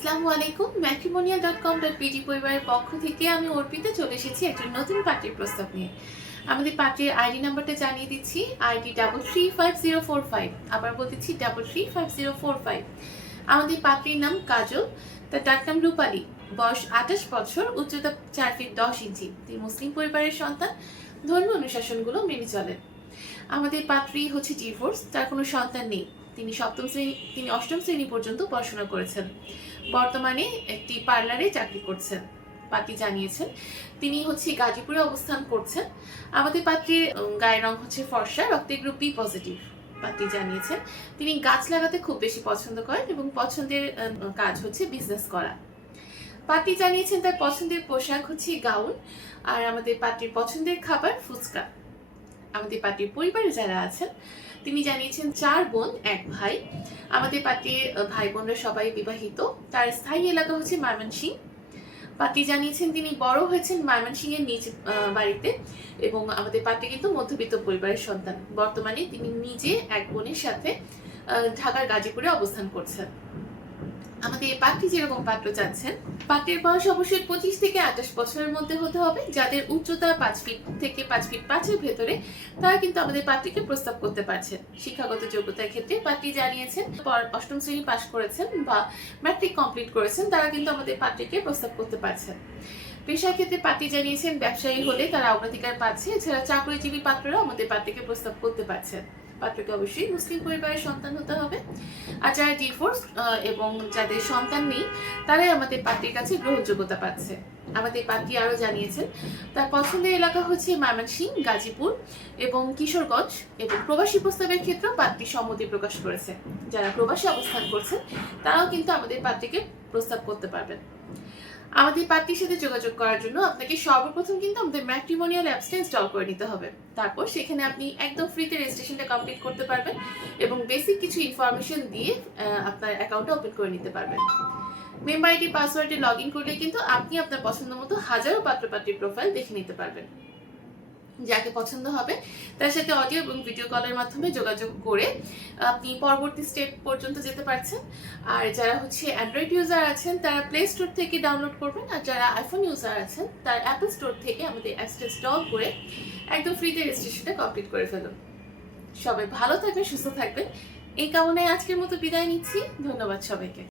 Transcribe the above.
আসসালামু আলাইকুম। matrimonial.com.pg পরিবারের পক্ষ থেকে আমি অর্পিতা চলে এসেছি একটা নতুন পাত্রের প্রস্তাব নিয়ে। আমাদের পাত্রের আইডি নাম্বারটা জানিয়ে দিচ্ছি, আইডি 335045। আবার বলতেছি 335045। আমাদের পাত্রীর নাম কাজল, তার ডাক নাম রূপালী, বয়স 28 বছর, উচ্চতা 4 ফিট 10 ইঞ্চি। তিনি মুসলিম পরিবারের সন্তান, ধর্মীয় অনুশাসনগুলো মেনে চলেন। আমাদের পাত্রী হচ্ছে ডিভোর্স, তার কোনো সন্তান নেই। তিনি অষ্টম শ্রেণী পর্যন্ত পড়াশোনা করেছেন। বর্তমানে একটি পার্লারে চাকরি করছেন। পাত্রী জানিয়েছেন তিনি হচ্ছে গাজীপুরে অবস্থান করছেন। আমাদের পাত্রীর গায়ের রং হচ্ছে ফর্সা, রক্তের গ্রুপ বি পজিটিভ। পাত্রী জানিয়েছেন তিনি গাছ লাগাতে খুব বেশি পছন্দ করেন এবং পছন্দের কাজ হচ্ছে বিজনেস করা। পাত্রী জানিয়েছেন তার পছন্দের পোশাক হচ্ছে গাউন, আর আমাদের পাত্রীর পছন্দের খাবার ফুচকা। আমাদের পাত্রীর পরিবারে যারা আছেন তিনি জানিয়েছেন 4 বোন 1 ভাই। আমাদের পাত্রীর ভাই বোনরা সবাই বিবাহিত। তার স্থায়ী এলাকা হচ্ছে ময়মনসিংহ। পাত্রী জানিয়েছেন তিনি বড় হয়েছেন ময়মনসিংহের নিজ বাড়িতে এবং আমাদের পাত্রী কিন্তু মধ্যবিত্ত পরিবারের সন্তান। বর্তমানে তিনি নিজে 1 বোনের সাথে ঢাকার গাজীপুরে অবস্থান করছেন। আমাদের পাত্রী যেরকম পাত্র চাচ্ছেন, পাত্রের বয়স অবশ্যই 25 থেকে 28 বছরের মধ্যে হতে হবে। যাদের উচ্চতা 5 ফিট থেকে 5 ফিট 5-এর ভেতরে, তারা কিন্তু আমাদের পাত্রীকে প্রস্তাব করতে পারছেন। শিক্ষাগত যোগ্যতার ক্ষেত্রে পাত্রী জানিয়েছেন অষ্টম শ্রেণী পাশ করেছেন বা ম্যাট্রিক কমপ্লিট করেছেন, তারা কিন্তু আমাদের পাত্রীকে প্রস্তাব করতে পারছেন। পেশার ক্ষেত্রে পাত্রী জানিয়েছেন ব্যবসায়ী হলে তারা অগ্রাধিকার পাচ্ছে। এছাড়া চাকরিজীবী পাত্ররা আমাদের পাত্রীকে প্রস্তাব করতে পারছেন। পাত্রকে অবশ্যই মুসলিম পরিবারের সন্তান হতে হবে। আর যারা ডিভোর্স এবং যাদের সন্তান নেই, তারাই আমাদের পাত্রীর কাছে গ্রহণযোগ্যতা পাচ্ছে। আমাদের পাত্রী আরও জানিয়েছেন তার পছন্দের এলাকা হচ্ছে ময়মনসিংহ, গাজীপুর এবং কিশোরগঞ্জ, এবং প্রবাসী প্রস্তাবের ক্ষেত্রেও পাত্রী সম্মতি প্রকাশ করেছে। যারা প্রবাসী অবস্থান করছেন তারাও কিন্তু আমাদের পাত্রীকে প্রস্তাব করতে পারবেন। আমাদের পাত্রীর সাথে যোগাযোগ করার জন্য আপনাকে সর্বপ্রথম কিন্তু আমাদের ম্যাট্রিমোনিয়াল অ্যাপসটা ইনস্টল করে নিতে হবে। তারপর সেখানে আপনি একদম ফ্রিতে রেজিস্ট্রেশনটা কমপ্লিট করতে পারবেন এবং বেসিক কিছু ইনফরমেশন দিয়ে আপনার অ্যাকাউন্টটা ওপেন করে নিতে পারবেন। মেম্বার আইডি পাসওয়ার্ডে লগ ইন করলে কিন্তু আপনি আপনার পছন্দ মতো হাজারো পাত্রপাত্রীর প্রোফাইল দেখে নিতে পারবেন। যাকে পছন্দ হবে তার সাথে অডিও এবং ভিডিও কলের মাধ্যমে যোগাযোগ করে আপনি পরবর্তী স্টেপ পর্যন্ত যেতে পারছেন। আর যারা হচ্ছে অ্যান্ড্রয়েড ইউজার আছেন তারা প্লে স্টোর থেকে ডাউনলোড করবেন, আর যারা আইফোন ইউজার আছেন তারা অ্যাপল স্টোর থেকে আমাদের অ্যাপসটা ইনস্টল করে একদম ফ্রিতে রেজিস্ট্রেশনটা কমপ্লিট করে ফেলুন। সবাই ভালো থাকবেন, সুস্থ থাকবেন, এই কামনায় আজকের মতো বিদায় নিচ্ছি। ধন্যবাদ সবাইকে।